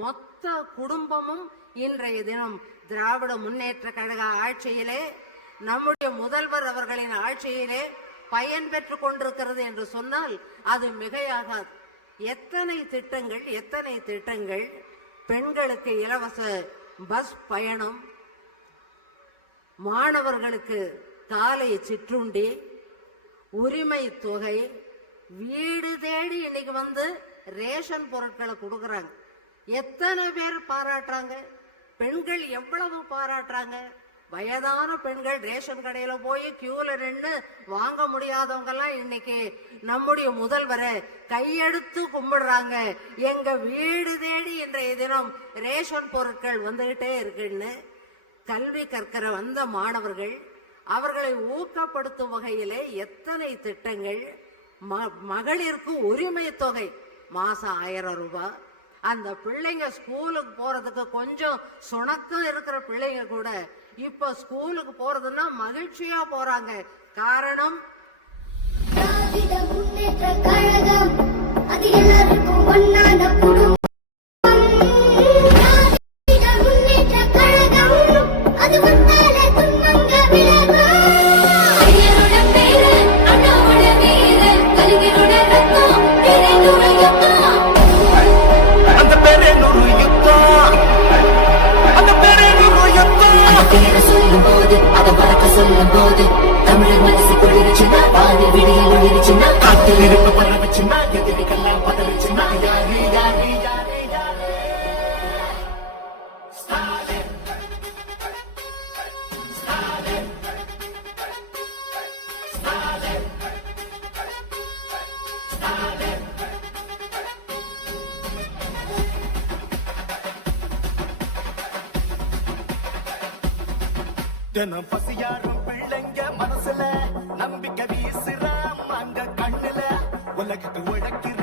மொத்த குடும்பமும் இன்றைய தினம் திராவிட முன்னேற்ற கழக ஆட்சியிலே நம்முடைய முதல்வர் அவர்களின் ஆட்சியிலே பயன் பெற்றுக் கொண்டிருக்கிறது என்று சொன்னால் அது மிகையாகாது. எத்தனை திட்டங்கள் எத்தனை திட்டங்கள் பெண்களுக்கு இலவச பஸ் பயணம் மாணவர்களுக்கு காலை சிற்றுண்டி உரிமை தொகை வீடு தேடி இன்னைக்கு வந்து ரேஷன் பொருட்களை கொடுக்குறாங்க. எத்தனை பேர் பாராட்டுறாங்க? பெண்கள் எவ்வளவு பாராட்டுறாங்க? வயதான பெண்கள் ரேஷன் கடையில போய் கியூல நின்று வாங்க முடியாதவங்க எல்லாம் இன்னைக்கு நம்முடைய முதல்வரை கையெடுத்து கும்பிடுறாங்க. எங்க வீடு தேடி இன்றைய தினம் ரேஷன் பொருட்கள் வந்துகிட்டே இருக்குன்னு கல்வி கற்கிற வந்த மாணவர்கள் அவர்களை ஊக்கப்படுத்தும் வகையிலே எத்தனை திட்டங்கள்? ம- மகளிருக்கு உரிமை தொகை மாசம் ஆயிரம் ரூபாய். அந்த பிள்ளைங்க ஸ்கூலுக்கு போறதுக்கு கொஞ்சம் சுணக்கம் இருக்கிற பிள்ளைங்க கூட இப்ப ஸ்கூலுக்கு போறதுன்னா மகிழ்ச்சியா போறாங்க. காரணம் Dravida Munnetra I'm go the தினம் பசியாரும் பிள்ளைங்க மனசுல நம்பிக்கை வீசுற அந்த கண்ணுல உலகத்தை உழைக்கிற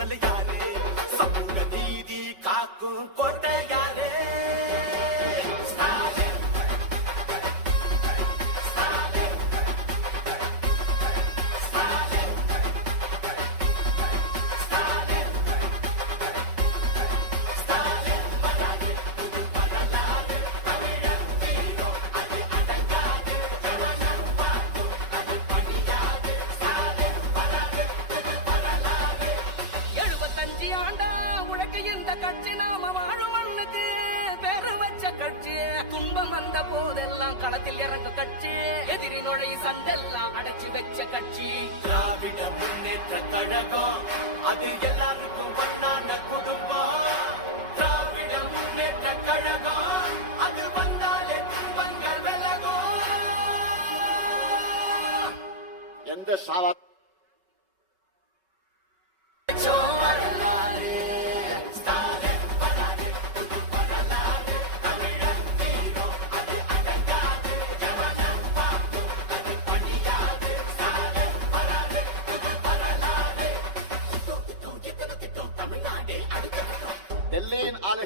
ஒலிக்கும் கட்சி நாம வாழும் மண்ணுக்கு பேரு வச்ச கட்சி. துன்பம் வந்த போதெல்லாம் களத்தில் இறங்க கட்சி. எதிரி நுழை சந்தெல்லாம் அடைச்சு வச்ச கட்சி. திராவிட முன்னேற்ற கழகம் அது எல்லாருக்கும் ஒன்னான குடும்பம். திராவிட முன்னேற்ற கழகம் அது வந்தாலே துன்பங்கள் விலகும். எந்த சாவா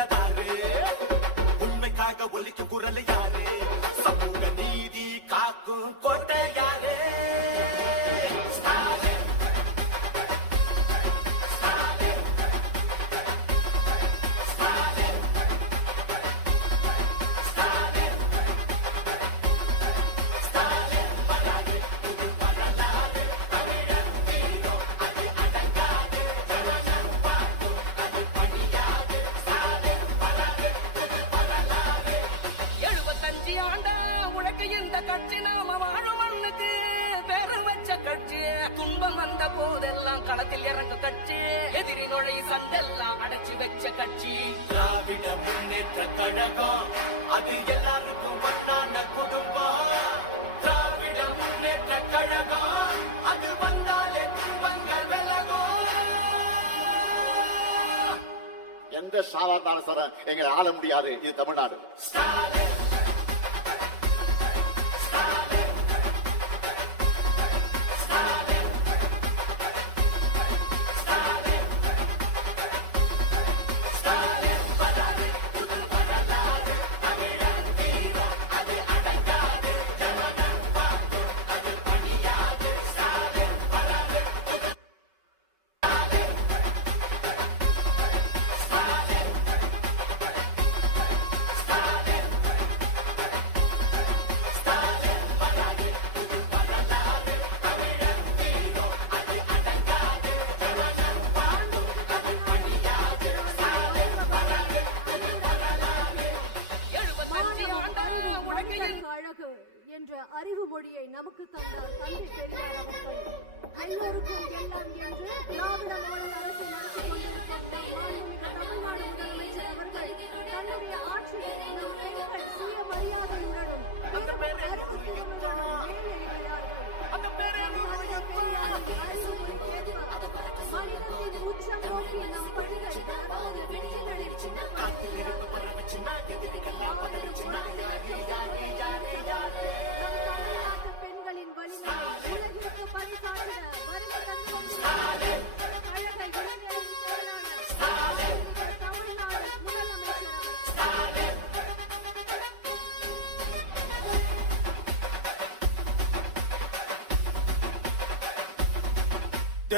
கொண்டதாரு உண்மைக்காக ஒலிக்கும் குரல் யாரு? சமூக நீதி காக்கும் கொண்ட கழகம் அது எல்லாருக்கும் ஒன்னான குடும்பம். திராவிட முன்னேற்ற கழகம். அது வந்தாலே துன்பங்கள் விலகும். எந்த சாதாரண சார? எங்களை ஆள முடியாது. இது தமிழ்நாடு. மொழியை நமக்கு தந்தார் தந்தை பெரியார் எல்லோருக்கும் எல்லாம் என்று திராவிட மாநில அரசை நடத்தி கொண்டிருக்கும் தமிழ்நாடு முதலமைச்சர் அவர்கள்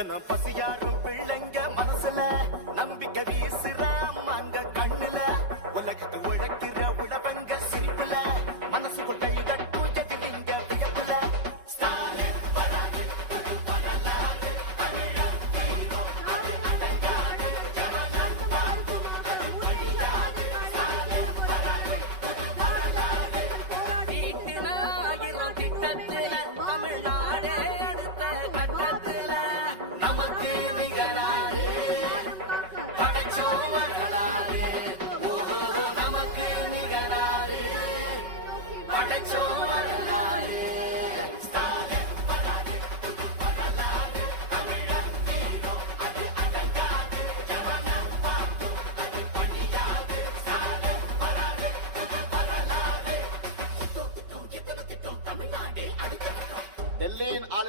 ஜன பசியாரும்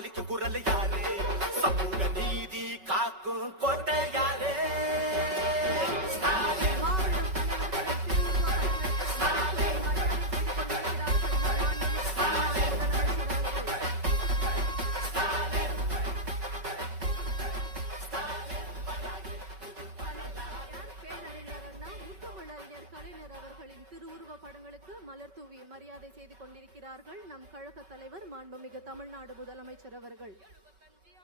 ஒலிக்கும் குரல் யாரு? சமூக நீதி காக்கும் கோட்டை யாரு? புகைப்படங்களுக்கு மலர் தூவி மரியாதை செய்து கொண்டிருக்கிறார்கள் நம் கழக தலைவர் மாண்புமிகு தமிழ்நாடு முதலமைச்சர் அவர்கள். எழுபத்தஞ்சு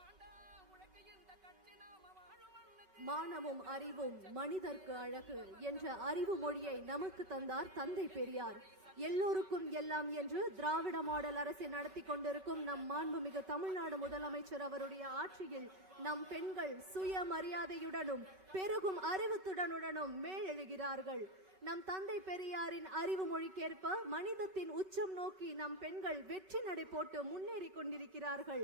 மானமும் அறிவும் மனிதர்க்கு அழகு என்ற அறிவு மொழியை நமக்கு தந்தார் தந்தை பெரியார். எல்லோருக்கும் எல்லாம் என்று திராவிட மாடல் அரசை நடத்தி கொண்டிருக்கும் நம் மாண்புமிகு தமிழ்நாடு முதலமைச்சர் அவருடைய ஆட்சியில் நம் பெண்கள் சுயமரியாதையுடனும் பெருகும் அறிவுத்துடனுடனும் மேலெழுகிறார்கள். நம் தந்தை பெரியாரின் அறிவு மொழிக்கேற்ப மனிதத்தின் உச்சம் நோக்கி நம் பெண்கள் வெற்றி நடை போட்டு முன்னேறி கொண்டிருக்கிறார்கள்.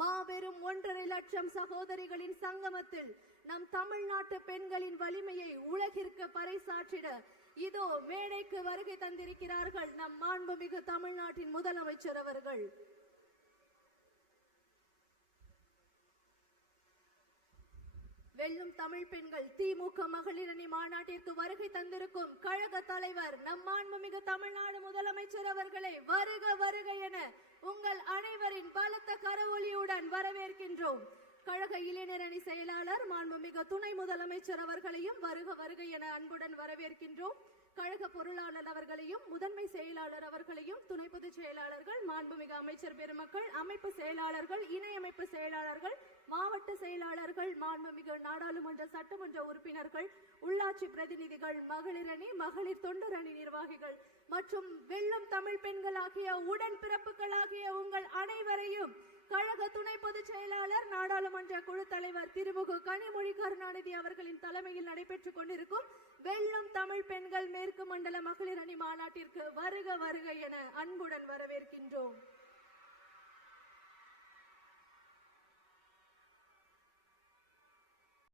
மாபெரும் ஒன்றரை லட்சம் சகோதரிகளின் சங்கமத்தில் நம் தமிழ்நாட்டு பெண்களின் வலிமையை உலகிற்கு பறைசாற்றிட இதோ மேடைக்கு வருகை தந்திருக்கிறார்கள் நம் மாண்புமிகு தமிழ்நாட்டின் முதலமைச்சர் அவர்கள். வெல்லும் தமிழ் பெண்கள் திமுக மகளிரணி மாநாட்டிற்கு வருகை தந்திருக்கும் கழக தலைவர் நம் மாண்புமிகு தமிழ்நாடு முதலமைச்சர் அவர்களை வருக வருக என உங்கள் அனைவரின் பலத்த கரவொலியுடன் வரவேற்கின்றோம். கழக இளைஞரணி செயலாளர் மாண்புமிகு துணை முதலமைச்சர் அவர்களையும் வருக வருக என அன்புடன் வரவேற்கின்றோம். கழக பொருளாளர் அவர்களையும் முதன்மை செயலாளர் அவர்களையும் துணை பொதுச் செயலாளர்கள் மாண்புமிகு அமைச்சர் பெருமக்கள் அமைப்பு செயலாளர்கள் இணையமைப்பு செயலாளர்கள் மாவட்ட செயலாளர்கள் மாண்புமிகு நாடாளுமன்ற சட்டமன்ற உறுப்பினர்கள் உள்ளாட்சி பிரதிநிதிகள் மகளிரணி மகளிர் தொண்டரணி நிர்வாகிகள் மற்றும் வெள்ளம் தமிழ் பெண்களாகிய உடன் பிறப்புகளாகிய உங்கள் அனைவரையும் கழக துணை பொதுச் செயலாளர் நாடாளுமன்ற குழு தலைவர் திருமுகு கனிமொழி கருணாநிதி அவர்களின் தலைமையில் நடைபெற்றுக் கொண்டிருக்கும் வெள்ளம் தமிழ் பெண்கள் மேற்கு மண்டல மகளிர் அணி மாநாட்டிற்கு வருக வருக என அன்புடன் வரவேற்கின்றோம்.